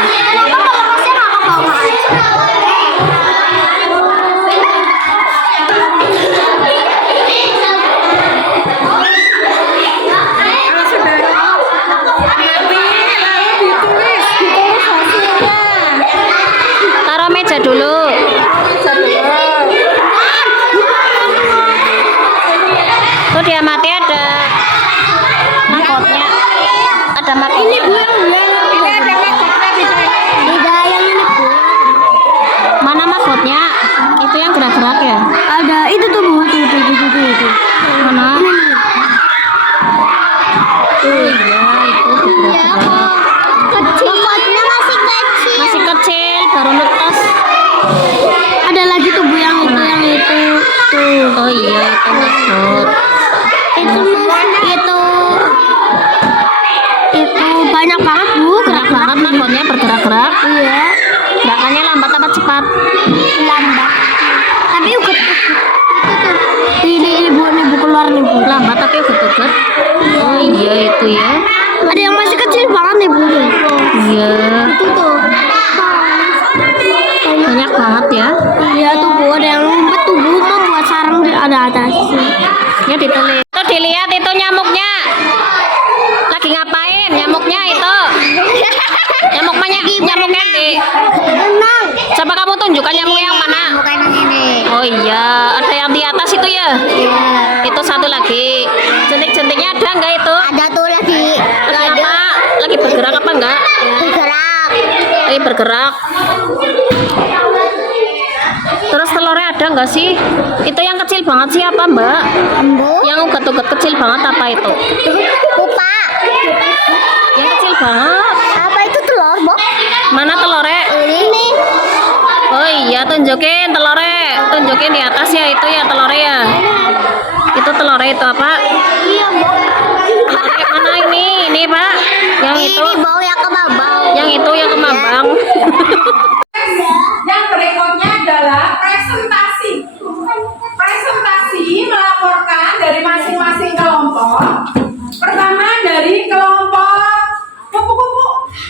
Taruh meja dulu. Tuh diamati ada mahkotnya. Ada mahkotnya. Ini ada mahkotnya di dalam. Tidak, yang ini, Bu. Mana mahkotnya? Itu yang gerak-gerak ya? Ada itu tuh, Bu. Itu. Mana? Oh iya, itu gerak-gerak. Kecil. Mahkotnya masih kecil. Masih kecil, baru netes. Ada lagi tuh, Bu, yang itu. Tuh. Oh iya, itu mahkot. Itu banyak banget, Bu. Gerak banget mahkotnya, bergerak-gerak. Iya. Gerakannya lambat apa cepat? Lambat. Tapi uget. Ini Bu keluar nih, Bu. Lambat tapi uget-uget. Oh iya, itu ya. Ada yang masih kecil banget nih, Bu. Iya. Itu tuh. Banyak banget ya. Iya tuh, Bu. Ada yang ngumpet tuh, Bu. Membuat sarang ada atasnya. Ya ditulis. Tuh dilihat itu nyamuknya. Lagi ngapain nyamuknya itu? Nyamuknya di. Tenang. Coba kamu tunjukkan nyamuk yang mana? Bukan yang ini. Oh iya, ada yang di atas itu ya. Iya. Itu satu lagi. Jentik-jentiknya ada nggak itu? Ada tuh lagi. Lagi apa? Lagi bergerak apa enggak? Bergerak. Lagi bergerak. Terus telurnya ada nggak sih? Itu yang kecil banget siapa Mbak? Yang ugat-ugat kecil banget apa itu? Pupa. Yang kecil banget. Apa itu telur, Bo? Mana telurnya? Ini. Oh iya, tunjukin telurnya. Tunjukin di atas ya, itu ya telurnya ya. Itu telurnya itu apa? Iya, Bo. Kayak mana ini? Ini Pak. Yang itu. Ini bau yang kebabau. Yang itu yang kemabang. Yang berikutnya adalah presentasi. Presentasi melaporkan dari masing-masing kelompok. Pertama dari kelompok kupu-kupu.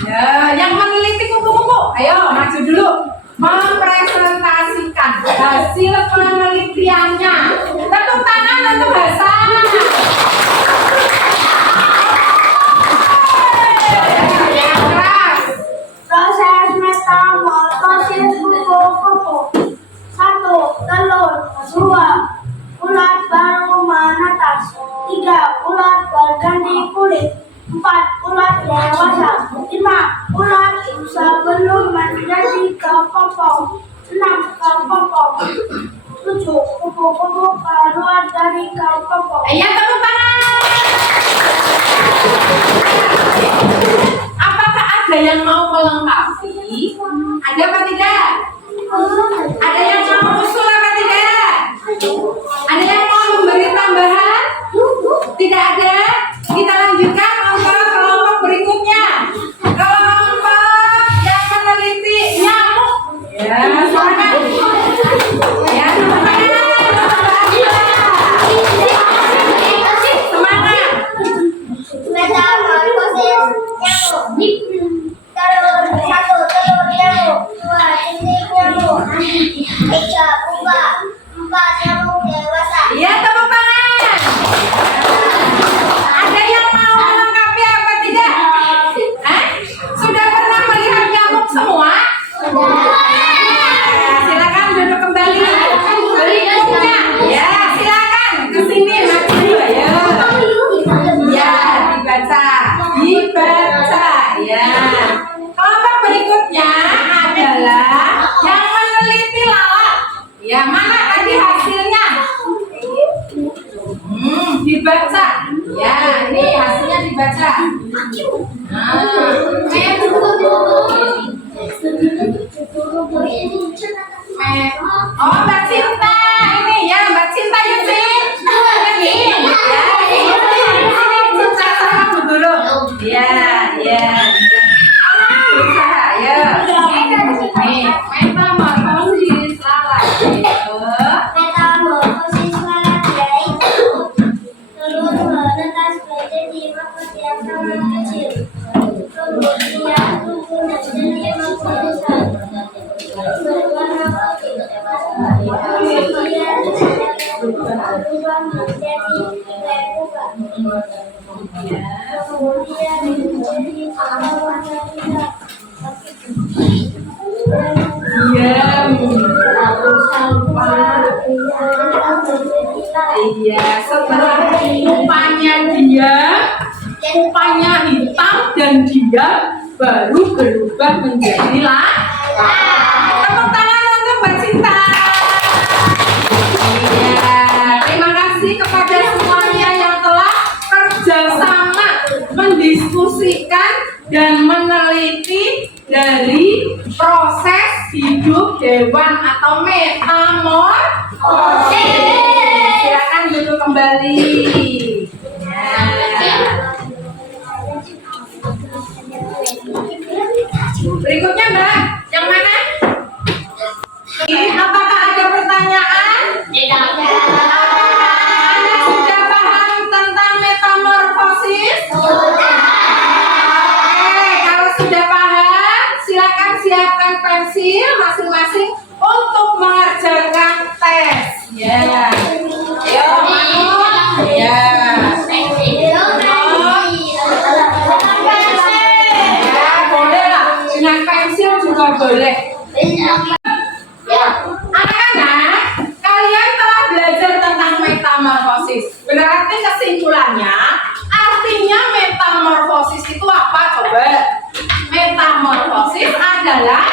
Ya, yang meneliti kupu-kupu. Ayo maju dulu. Mempresentasikan hasil penelitiannya. Tepuk tangan untuk Hasan. Yang keras. Proses metamorfosis kupu-kupu. 1. Telur. 2. Ulat baru menetas. 3. Ulat berganti kulit. 4. Ulat dewasa. 5. Ulat sebelum menjadi kepompong. 6. Kepompong. 7. Kupu-kupu keluar dari kepompong. Ya, tepuk tangan. Apakah ada yang mau melengkapi? Ada apa tidak? Ada yang mau usul apa tidak? Ada yang mau memberi tambahan? Tidak ada? Kita lanjutkan untuk kelompok berikutnya. Kelompok yang meneliti nyamuk. Ya, silakan. Ya, tepuk tangan. Semangat. Metamorfosis nyamuk. Telur. 1. Telur nyamuk. 2. Titik nyamuk. 3. Pupa. 4. Nyamuk dewasa. Ya, tepuk tangan. Ada yang mau melengkapi apa tidak? Sudah pernah melihat nyamuk semua? Ya, silakan duduk kembali. Berikutnya, ya silakan ke sini maju ya. Ya, dibaca. Ya. Kelompok berikutnya adalah yang meneliti lalat. Ya, mana tadi hasilnya? Dibaca. Ya, ini hasilnya dibaca. Oh, Mbak Cinta, ini ya Mbak Cinta Yusin. Ini, ya, ini Cinta sama Bu Guru. Ya, ya. Berusaha, ya. Nih, metamorfosis lalat itu. Metamorfosis lalat yaitu telur menetas menjadi mahkota yang sangat kecil. Kemudian tumbuh menjadi mahkota besar. Berwarna putih. Kemudian berubah menjadi lepuka. Kemudian menjadi warna hitam. Iya, setelah pupanya hitam dan dia baru berubah menjadi lalat. Tepuk tangan untuk Mbak Cinta. Iya, terima kasih kepada semuanya yang telah kerjasama mendiskusikan dan meneliti dari proses hidup hewan atau metamorfosis. Silakan duduk kembali. Ya. Berikutnya Mbak, yang mana? Apakah ada pertanyaan? Apakah Anda sudah paham tentang metamorfosis? Oke, kalau sudah paham, silakan siapkan pensil masing-masing untuk mengerjakan tes. Ya. Ayo, Manu. Ya. Ya, boleh lah. Dengan pensil juga boleh. Anak-anak, kalian telah belajar tentang metamorfosis. Berarti kesimpulannya, artinya metamorfosis itu apa coba? Metamorfosis adalah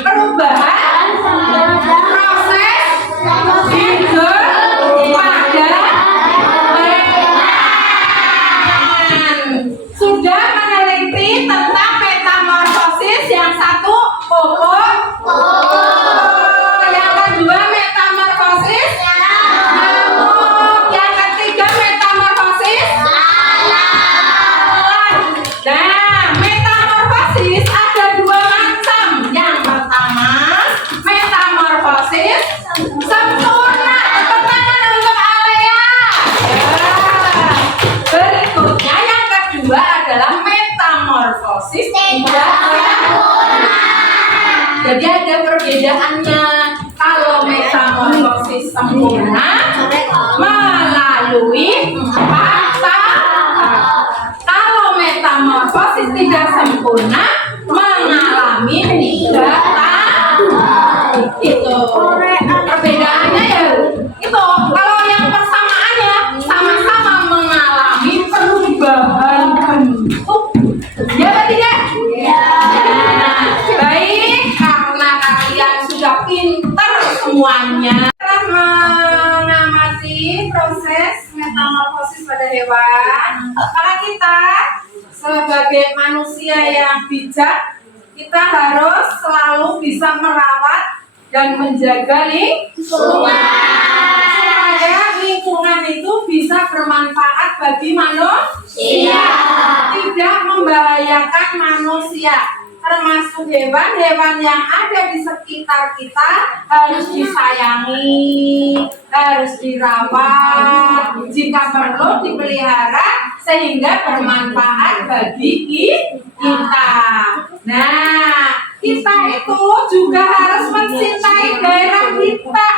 perubahan proses perbedaannya. Kalau metamorfosis sempurna melalui 4 tahap. Kalau metamorfosis tidak sempurna mengalami 3 tahap. Itu perbedaannya ya. Itu kalau yang persamaannya sama-sama mengalami perubahan bentuk. Ya atau tidak? Ya. Baik, karena kalian sudah pintar semuanya. Setelah mengamati proses metamorfosis pada hewan, maka kita sebagai manusia yang bijak, kita harus selalu bisa merawat dan menjaga lingkungan supaya lingkungan itu bisa bermanfaat bagi manusia, tidak membahayakan manusia, termasuk hewan-hewan yang ada di sekitar kita harus disayangi, harus dirawat, jika perlu dipelihara sehingga bermanfaat bagi kita. Nah, kita itu juga harus mencintai daerah kita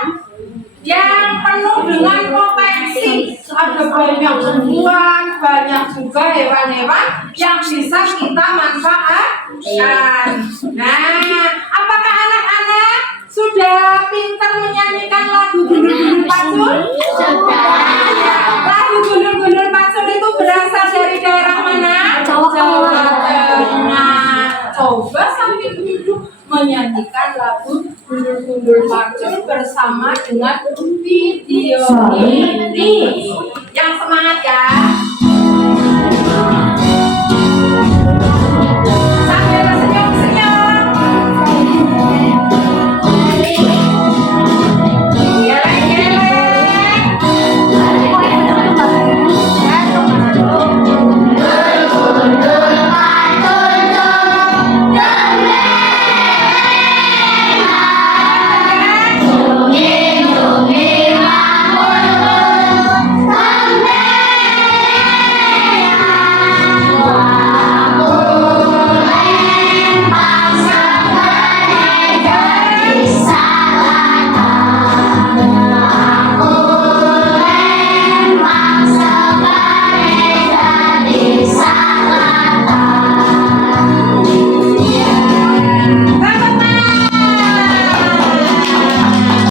yang penuh dengan potensi. Ada banyak tumbuhan, banyak juga hewan-hewan yang bisa kita manfaatkan. Nah, apakah anak-anak sudah pintar menyanyikan lagu Gundul-Gundul Pacul? Ya, lagu Gundul-Gundul Pacul itu berasal dari daerah mana? Jawa Tengah. Coba sambil duduk menyanyikan lagu Gundul-Gundul Pacul bersama dengan video ini. Yang semangat ya. Sambil senyum-senyum.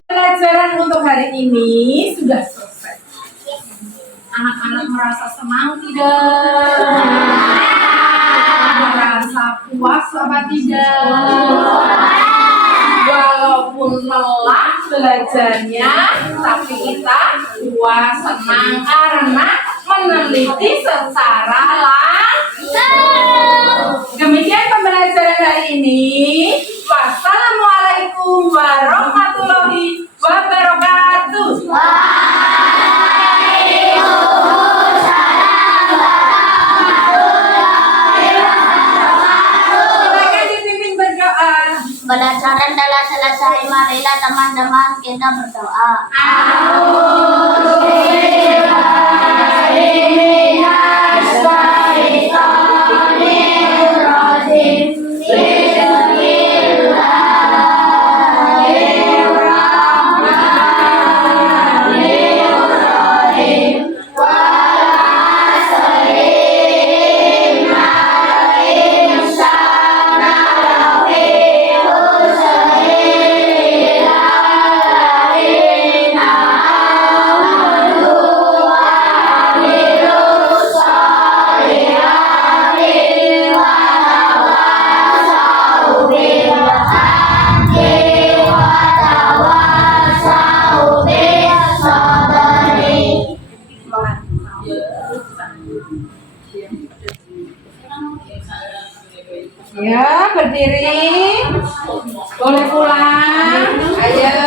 Pelajaran untuk hari ini sudah selesai. Anak-anak merasa senang tidak? Merasa puas apa tidak? Walaupun lelah belajarnya, tapi kita puas, senang karena meneliti secara langsung. Demikian pembelajaran hari ini. Wassalamualaikum warahmatullahi wabarakatuh. Silakan dipimpin berdoa. Pelajaran telah selesai, marilah teman-teman kita berdoa. Ya, berdiri. Boleh pulang. Ayo.